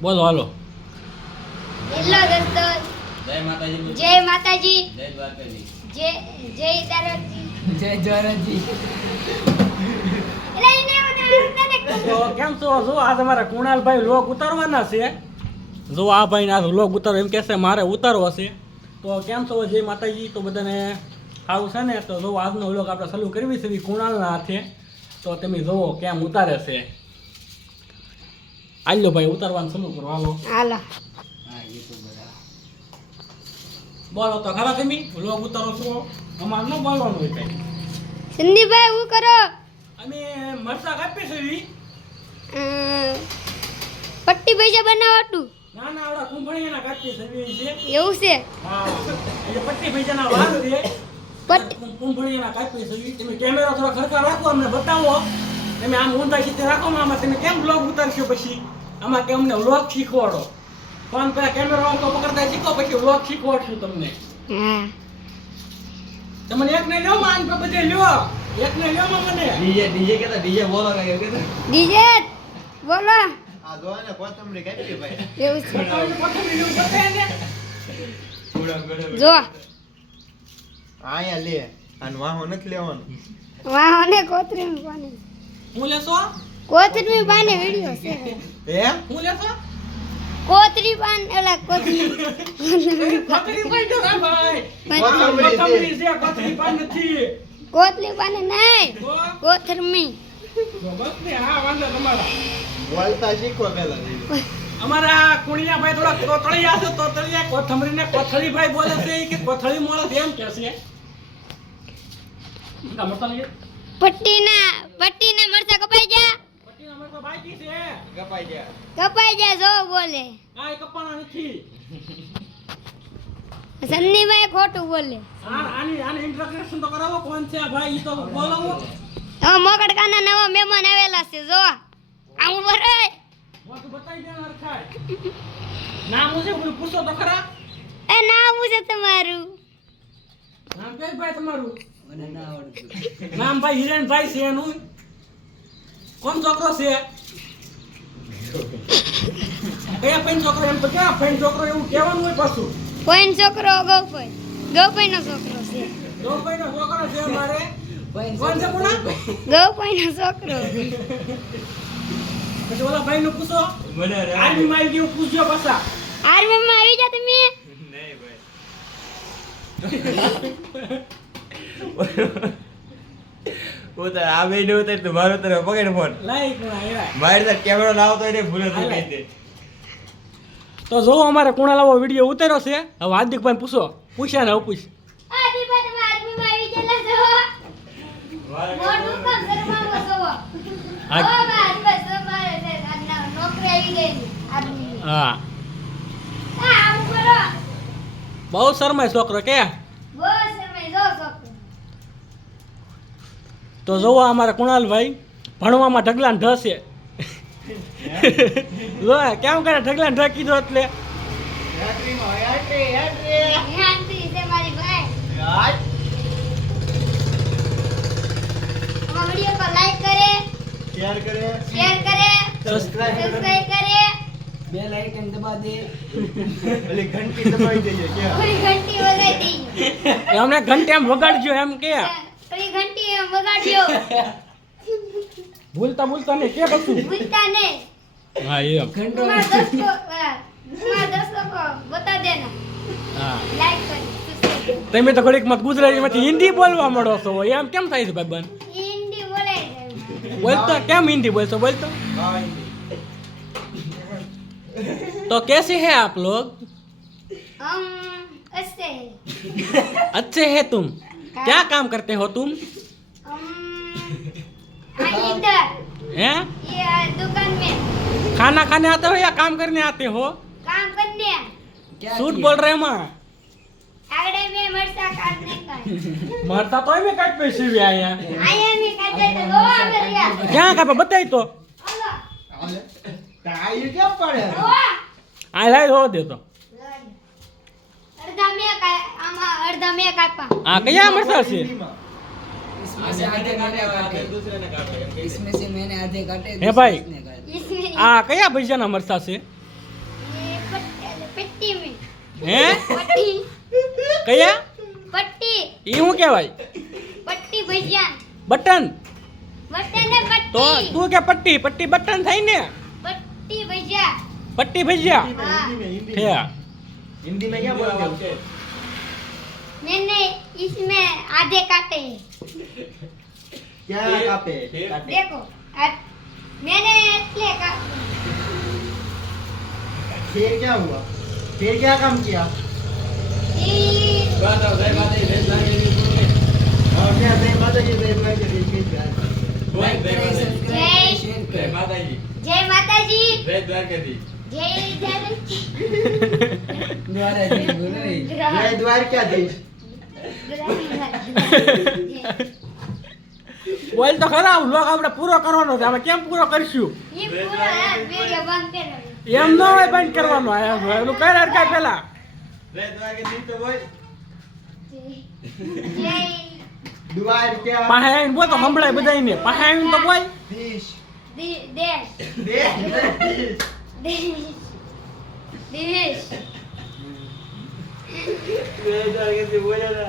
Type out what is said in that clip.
બોલો હાલો. હેલો દોસ્તો, જય માતાજી. જય માતાજી, જય દ્વારકાજી. જય જય દારોજી. જય દ્વારકાજી. એટલે એને તો કેમ છો? જો આ તમારા કુણાલભાઈ લોક ઉતારવાના છે. જો આ ભાઈ ના લોક ઉતારો એમ કહેશે મારે ઉતારવો છે. તો કેમ છો? જય માતાજી. તો બધાને સારું છે ને? તો જો આજનો વ્લોગ આપણે ચાલુ કરવી છે કુણાલના હાથે. તો તમે જોવો કેમ ઉતારે છે. આલ્યો ભાઈ ઉતારવાનું ચાલુ કરો હાલો. હાલો. હા યુટ્યુબર. બોલો તો ખરા તમે વ્લોગ ઉતારો છો? અમારે ન બોલવાનું હોય કઈ. સંદીપભાઈ હું કરો? અમે મરચા કાપી છે. પટ્ટી પૈસા બનાવતું ના ના આવડા કુંભળીના કાપી છે એવું છે. હા એ પટ્ટી પૈસાના વાત છે. કુંભળીના કાપી છે. તમે કેમેરા થોડા ખરખા રાખો અમને બતાવો. તમે આમ ઊંધા સીધે રાખો ને આમાં તમે કેમ વ્લોગ ઉતારશો પછી? આમાં કે અમને વ્લોગ શીખવાડો. ફોન પર કેમેરો આમ તો પકડતા શીખો પછી વ્લોગ શીખવાડશું તમને. હા. તમને એક ને લ્યો માન પર બધે લ્યો. એક ને લ્યો માં મને. ડીજે કેતા ડીજે બોલો કઈ કેતા. ડીજે બોલો. આ જો ને કોથમરી કાપી ભાઈ. એવું છે. તમને પકડી લ્યો બતાય ને. થોડા ગડે. જો આયા લે. અને વાહો નથી લેવાનો. વાહ ને કોતરી પાને હું લેશો? કોતરી પાને વિડિયો છે. હે? હું લેશો? કોતરી પાન એલા કોતરી પકડી ભાઈ જો રા ભાઈ. કોથમરી છે. પકડી છે પકડી પાન નથી. કોતરી પાને નહીં તો કોથરમી. તો બસ ને હા વાંધો તમારા. બોલતા શીખો પેલા. અમારા કુણિયા ભાઈ થોડા તોતળિયા છે. તોતળિયા કોથમરીને કોથળી ભાઈ બોલે છે કે કોથળી મોળે છે એમ કહે છે. પટ્ટીના મરચા કપાઈ જા. પટ્ટીના મરચાં બાકી છે. કપાઈ ગયા. કપાઈ જા જો બોલે. કાંઈ કપાણા નથી. સન્નીભાઈ ખોટું બોલે. આની ઇન્ટ્રોડક્શન તો કરાવો. કોણ છે આ ભાઈ? ઈ તો બોલો. હવે મોગડકાના નવા મહેમાન આવેલા છે જો. આવું બરાય. મોઢું બતાવી દે હરખાય. નામ શું છે? કોઈ પૂછો તો ખરા. એ નામ શું છે તમારું? નામ કઈ ભાઈ તમારું? મને ના આવડતું. નામ ભાઈ હિરેનભાઈ છે એનું. કોણ છોકરો છે? કયા ફઈન છોકરો? એમ તો ક્યાં ફઈન છોકરો એવું કહેવાનું હોય પાછું. કોઈનો છોકરો ગૌભાઈનો છોકરો છે. ગોપાઈનો છોકરો છે મારે. ભાઈ કોણ છે પૂરા? ગૌભાઈનો છોકરો. પછી ઓલા ભાઈનું પૂછો. મને રે. આર્મી માં આવી ગયું પૂછજો પાછા. આર્મીમાં આવી જા તમે. નહીં ભાઈ. ઉતાર આ બે ને ઉતાર તો મારો તરફ પકડ ફોન. લાઈક ના એવા. મારે તો કેમેરો લાવતો એને ભૂલે તો કહી દે. તો જો અમારે કુણાલાવો વિડિયો ઉતાર્યો છે. હવે હાર્દિકભાઈ પૂછો. પૂછ્યા ને હવે પૂછ. આદિભાઈ તમે આર્મીમાં આવી ગયેલા છો. મોટું કામ કરવાનું છો. ઓ આદિભાઈ તમારે છે આજના નોકરી આવી ગઈ આર્મી. હા આવું કરો. બહુ શરમાય છોકરો કે. બસ તમે જો છોકરો. તો જોવો અમારા કુણાલભાઈ ભણવામાં ઢગલા ને ઢસે. જો કેમ કરે ઢગલા ને ઢ કીધો એટલે. શાંતિ છે મારી ભાઈ. અમારા વિડિયો પર લાઈક કરે, શેર કરે. શેર કરે, સબસ્ક્રાઇબ કરે. સબસ્ક્રાઇબ કરે. બેલ આઇકન દબા દે. ઓલી ઘંટી દબાવી દેજો કે. પૂરી ઘંટી વગાડી દી. અમને ઘંટી એમ વગાડજો એમ કે. પૂરી ઘંટી એમ વગાડજો. ભૂલતા ભૂલતા ને કે બધું. ભૂલતા નહીં. હા એમ. ઘંટો तुम्हारे दोस्तों को बता देना. હા लाइक करें. તમે તો ઘડીક માં ગુજરાતીમાંથી હિન્દી બોલવા મળો છો. એમ કેમ થાય છે ભાઈબંધ? हिंदी बोले. બોલતો કેમ હિન્દી બોલશો? બોલતો तो कैसे हैं आप लोग? हम अच्छे हैं. अच्छे हैं तुम? क्या काम करते हो तुम? हम इधर हैं? ये दुकान में खाना खाने आते हो या काम करने आते हो? काम करने. क्या झूठ किया? बोल रहे हो माँ. आगड़े में मरचा काटने का. मरता तो मैं काट पे सीवी आया. आया में काटे तो दो आगड़िया. क्या का बताई तो? हेलो. ટાયર કેમ પડે? दो. आ लाइ हो दे तो. अर्धा में का आमा अर्धा में कापा. आ कया मरता છે? इसमें से आधे काटे. દૂસરાને કાઢે. इसमें से मैंने आधे काटे. हे भाई. दूसरे ने काटे. इसमें આ કયા પૈસાના મરચા છે? હે પટ્ટી કયા પટ્ટી ઈ શું કહેવાય પટ્ટી ભજીયા બટન બટન ને તો પટ્ટી તું કે પટ્ટી પટ્ટી બટન થાય ને पट्टी भैया पट्टी भैया हाँ है हिंदी में क्या बोलते हो मैंने इसमें आधे काटे हैं। क्या कापे देखो मैंने इसलिए फिर क्या हुआ फिर क्या काम किया और और क्या जय माता की जय माता की લાઈક કરે, સબસ્ક્રાઇબ કરે, શેર કરે. जय माता जी जय દ્વારાજી બોલો રે. जय द्वारकाधीश બોલ તો ખરા વ્લોગ આપણે પૂરો કરવાનો છે આપણે કેમ પૂરો કરશું ये पूरा है वीडियो बंद कर दो। એમ ન હોય બંધ કરવાનો આ એલું કર અરકા પેલા जय द्वारकाधीश तो बोल जय द्वारका પાસે આવીને બોલ તો સંભળાય બધાયને પાસે આવીને તો બોલ देश देश देश देश देश जय द्वारकाधीश बोला ना